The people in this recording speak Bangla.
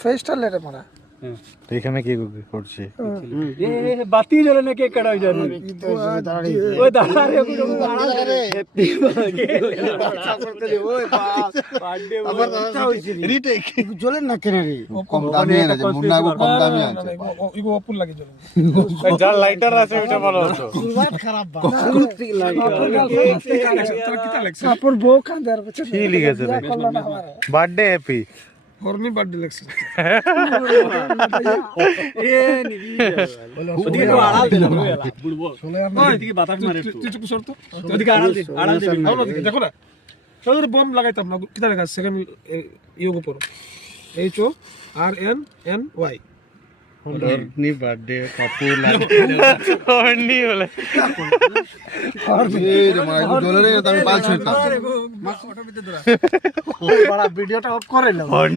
ফেস্টার লেটে মারা এখানে কি করছে? বাতি জ্বলে না কেক কাটা হয়েছে ওই দাঁড়ারে জ্বলেন না কেন রে কম দামি আছে মুন্না কম দামি আছে ইগো অপুর লাগে জ্বলেন যার লাইটার আছে ওটা ভালো হতো। খারাপ কাপড় বউ কাঁদে আর বলছে কি লিখেছে রে? Birthday happy. হরনি বার্থডে লাগছে ওদিকে একটু আড়াল দে না বুড়বো ওদিকে বাতাস মারে তুই চুপ সর তো ওদিকে আড়াল দে দেখো না তোদের বম লাগাইতাম না কিটা লেখা সেকেন্ড ইয়োগো পড়ো HORNNY হর্নি বার্থডে কাপু হর্নি বলে এ রে মাই ডলারে আমি পাল ছুঁতাম ভিডিওটা অফ করে নাও।